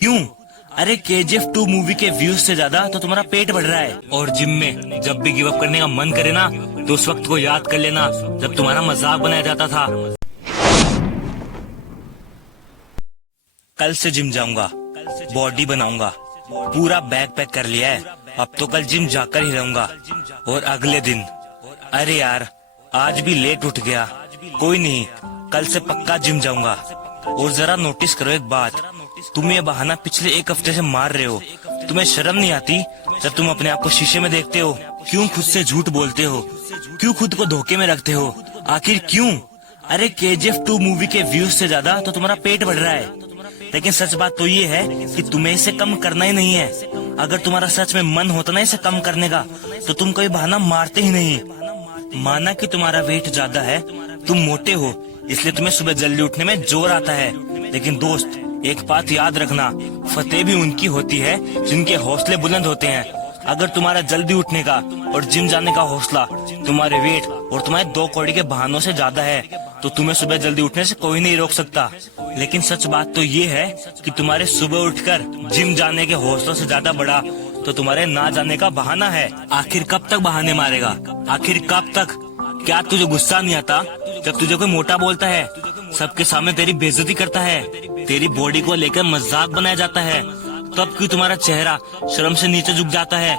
क्यों? अरे KGF 2 movie के व्यूज से ज्यादा तो तुम्हारा पेट बढ़ रहा है। और जिम में जब भी गिव अप करने का मन करे ना, तो उस वक्त को याद कर लेना जब तुम्हारा मजाक बनाया जाता था। कल से जिम जाऊंगा, बॉडी बनाऊंगा, पूरा बैग पैक कर लिया है। अब तो कल जिम जाकर ही रहूंगा। और अगले दिन, अरे यार आज भी लेट उठ गया, कोई नहीं, कल से पक्का जिम जाऊंगा। और जरा नोटिस करो एक बात, तुम ये बहाना पिछले एक हफ्ते से मार रहे हो। तुम्हें शर्म नहीं आती जब तुम अपने आप को शीशे में देखते हो? क्यों खुद से झूठ बोलते हो? क्यों खुद को धोखे में रखते हो? आखिर क्यों? अरे KGF 2 मूवी के व्यूज से ज्यादा तो तुम्हारा पेट बढ़ रहा है। लेकिन सच बात तो ये है कि तुम्हें इसे कम करना ही नहीं है। अगर तुम्हारा सच में मन होता ना इसे कम करने का, तो तुम कोई बहाना मारते ही नहीं। माना कि तुम्हारा वेट ज्यादा है, तुम मोटे हो, इसलिए तुम्हें सुबह जल्दी उठने में जोर आता है। लेकिन दोस्त, एक बात याद रखना, फतेह भी उनकी होती है जिनके हौसले बुलंद होते हैं। अगर तुम्हारा जल्दी उठने का और जिम जाने का हौसला तुम्हारे वेट और तुम्हारे 2 कौड़ी के बहानों से ज्यादा है, तो तुम्हें सुबह जल्दी उठने से कोई नहीं रोक सकता। लेकिन सच बात तो ये है कि तुम्हारे सुबह उठकर जिम जाने के हौसलों से ज्यादा बड़ा तो तुम्हारे ना जाने का बहाना है। आखिर कब तक बहाने मारेगा? आखिर कब तक? क्या तुझे गुस्सा नहीं आता जब तुझे कोई मोटा बोलता है, सबके सामने तेरी बेइज्जती करता है, तेरी बॉडी को लेकर मजाक बनाया जाता है? तब क्यों तुम्हारा चेहरा शर्म से नीचे झुक जाता है?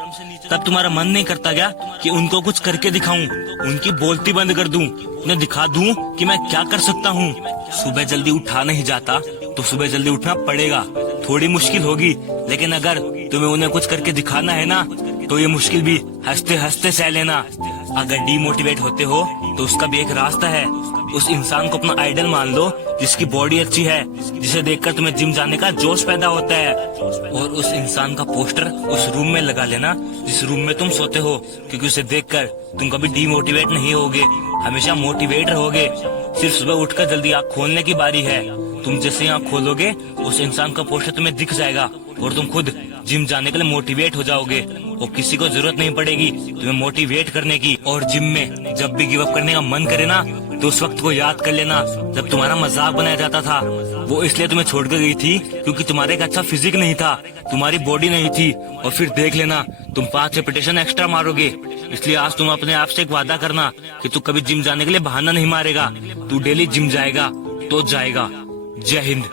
तब तुम्हारा मन नहीं करता क्या कि उनको कुछ करके दिखाऊं, उनकी बोलती बंद कर दूं, उन्हें दिखा दूं कि मैं क्या कर सकता हूं? सुबह जल्दी उठा नहीं जाता तो सुबह जल्दी उठना पड़ेगा। थोड़ी मुश्किल होगी, लेकिन अगर तुम्हें उन्हें कुछ करके दिखाना है ना, तो ये मुश्किल भी हंसते हंसते सह लेना। अगर डीमोटिवेट होते हो तो उसका भी एक रास्ता है। उस इंसान को अपना आइडल मान लो जिसकी बॉडी अच्छी है, जिसे देखकर तुम्हें जिम जाने का जोश पैदा होता है। और उस इंसान का पोस्टर उस रूम में लगा लेना जिस रूम में तुम सोते हो, क्योंकि उसे देखकर तुम कभी डीमोटिवेट नहीं होगे, हमेशा मोटिवेट रहोगे। सिर्फ सुबह उठकर जल्दी आँख खोलने की बारी है। तुम जैसे आँख खोलोगे उस इंसान का पोस्टर तुम्हें दिख जाएगा और तुम खुद जिम जाने के लिए मोटिवेट हो जाओगे और किसी को जरूरत नहीं पड़ेगी तुम्हें मोटिवेट करने की। और जिम में जब भी गिव अप करने का मन करे ना, तो उस वक्त को याद कर लेना जब तुम्हारा मजाक बनाया जाता था। वो इसलिए तुम्हें छोड़ कर गई थी क्योंकि तुम्हारे एक अच्छा फिजिक नहीं था, तुम्हारी बॉडी नहीं थी। और फिर देख लेना तुम 5 रेपिटेशन एक्स्ट्रा मारोगे। इसलिए आज तुम अपने आप से एक वादा करना कि तू कभी जिम जाने के लिए बहाना नहीं मारेगा। तू डेली जिम जाएगा तो जाएगा। जय हिंद।